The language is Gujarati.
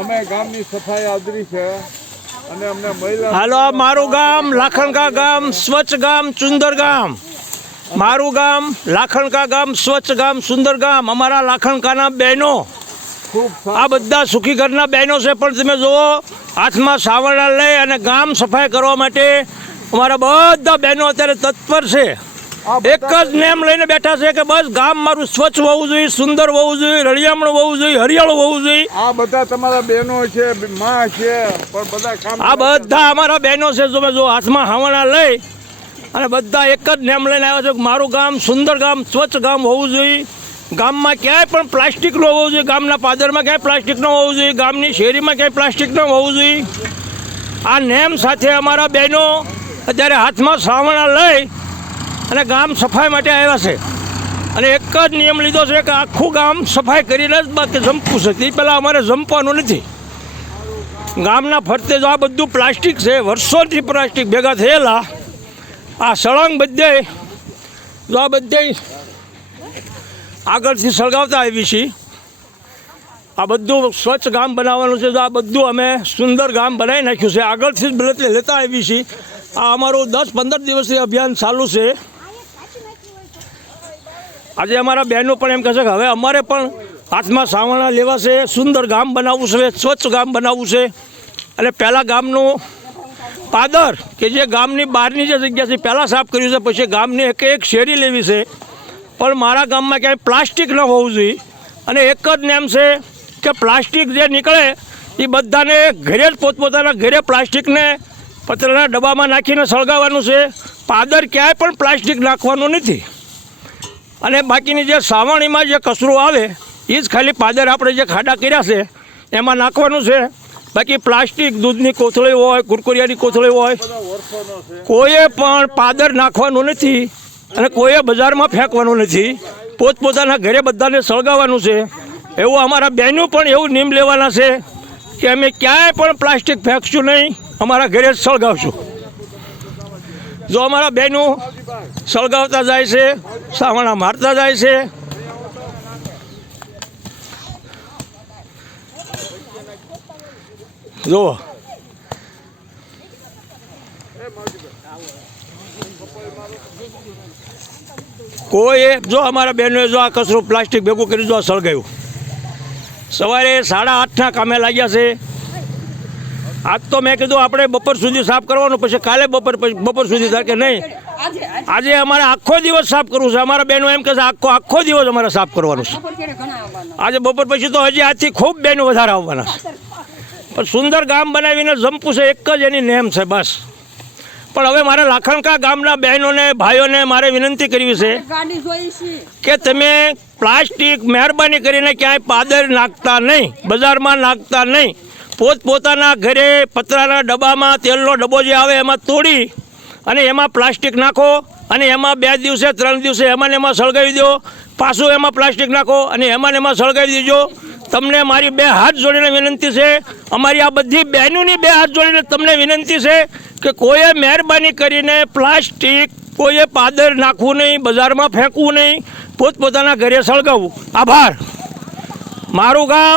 અમે ગામની સફાઈ આદરી છે અને અમને મહિલા હાલો મારું ગામ લાખણકા ગામ સ્વચ્છ ગામ સુંદર ગામ મારું ગામ લાખણકા ગામ સ્વચ્છ ગામ સુંદર ગામ અમારા લાખણકાના બહેનો ખૂબ આ બધા સુખી ઘરના બહેનો છે પણ તમે જુઓ હાથમાં સાવરણા લઈ અને ગામ સફાઈ કરવા માટે અમારા બધા બહેનો અત્યારે તત્પર છે એક જ નેમ લઈને બેઠા છે કે બસ ગામ મારું સ્વચ્છ હોવું જોઈએ સુંદર હોવું જોઈએ રળિયામણું હોવું જોઈએ હરિયાળું હોવું જોઈએ આ બધા તમારા બહેનો છે માં છે પણ બધા કામ આ બધા અમારા બહેનો છે તમે જો હાથમાં હાવણા લઈ અને બધા એક જ નેમ લઈને આવ્યા છે મારું ગામ સુંદર ગામ સ્વચ્છ ગામ હોવું જોઈએ ગામમાં ક્યાંય પણ પ્લાસ્ટિક ન હોવું જોઈએ ગામના પાદરમાં ક્યાંય પ્લાસ્ટિક ન હોવું જોઈએ ગામની શેરીમાં ક્યાંય પ્લાસ્ટિક ન હોવું જોઈએ આ નેમ સાથે અમારા બહેનો અત્યારે હાથમાં સાવરણા લઈ અને ગામ સફાઈ માટે આવ્યા છે અને એક જ નિયમ લીધો છે કે આખું ગામ સફાઈ કરીને જ બાકી જંપવું છે તે પહેલાં અમારે જંપવાનું નથી ગામના ફરતે જો આ બધું પ્લાસ્ટિક છે વર્ષોથી પ્લાસ્ટિક ભેગા થયેલા આ સળંગ બધે જો આ બધે આગળથી સળગાવતા આવી છીએ આ બધું સ્વચ્છ ગામ બનાવવાનું છે તો આ બધું અમે સુંદર ગામ બનાવી નાખ્યું છે આગળથી જ લેતા આવી છીએ આ અમારું 10-15 દિવસથી અભિયાન ચાલુ છે આજે અમારા બહેનો પણ એમ કહેશે કે હવે અમારે પણ હાથમાં સાવરણા લેવા છે સુંદર ગામ બનાવવું છે સ્વચ્છ ગામ બનાવવું છે અને પહેલાં ગામનું પાદર કે જે ગામની બહારની જે જગ્યા છે પહેલાં સાફ કર્યું છે પછી ગામની એક શેરી લેવી છે પણ મારા ગામમાં ક્યાંય પ્લાસ્ટિક ન હોવું જોઈએ અને એક જ નેમ છે કે પ્લાસ્ટિક જે નીકળે એ બધાને ઘરે જ પોતપોતાના ઘરે પ્લાસ્ટિકને પતરાના ડબ્બામાં નાખીને સળગાવવાનું છે પાદર ક્યાંય પણ પ્લાસ્ટિક નાખવાનું નથી અને બાકીની જે સાવરણીમાં જે કચરો આવે એ જ ખાલી પાદર આપણે જે ખાડા કર્યા છે એમાં નાખવાનું છે બાકી પ્લાસ્ટિક દૂધની કોથળી હોય કુરકુરિયાની કોથળી હોય કોઈએ પણ પાદર નાખવાનું નથી અને કોઈએ બજારમાં ફેંકવાનું નથી પોતપોતાના ઘરે બધાને સળગાવવાનું છે એવું અમારા બહેનો પણ એવું નિયમ લેવાના છે કે અમે ક્યાંય પણ પ્લાસ્ટિક ફેંકશું નહીં અમારા ઘરે જ સળગાવશું જો અમારા બહેનો સળગાવતા જાય છે સાવરણા મારતા જાય છે જો કોઈએ જો અમારા બહેનોએ જો આ કચરો પ્લાસ્ટિક ભેગું કરી જો સળગાવ્યું સવારે 8:30ના કામે લાગ્યા છે આજ તો મેં કીધું આપણે બપોર સુધી સાફ કરવાનું પછી કાલે બપોર સુધી થાય કે નહીં આજે અમારે આખો દિવસ સાફ કરવું છે અમારા બહેનો એમ કહે છે આખો દિવસ અમારે સાફ કરવાનું છે આજે બપોર પછી તો હજી આજથી ખૂબ બહેનો વધારે આવવાના છે પણ સુંદર ગામ બનાવીને જંપવું છે એક જ એની નેમ છે બસ પણ હવે મારે લાખણકા ગામના બહેનોને ભાઈઓને મારે વિનંતી કરવી છે કે તમે પ્લાસ્ટિક મહેરબાની કરીને ક્યાંય પાદર નાખતા નહીં બજારમાં નાખતા નહીં પોતપોતાના ઘરે પતરાના ડબ્બામાં તેલનો ડબ્બો જે આવે એમાં તોડી અને એમાં પ્લાસ્ટિક નાખો અને એમાં 2 દિવસે 3 દિવસે એમાં સળગાવી દો પાછું એમાં પ્લાસ્ટિક નાખો અને એમાં સળગાવી દેજો તમને મારી 2 હાથ જોડીને વિનંતી છે અમારી આ બધી બહેનોની 2 હાથ જોડીને તમને વિનંતી છે કે કોઈએ મહેરબાની કરીને પ્લાસ્ટિક કોઈએ પાદર નાખવું નહીં બજારમાં ફેંકવું નહીં પોતપોતાના ઘરે સળગાવવું આભાર મારું ગામ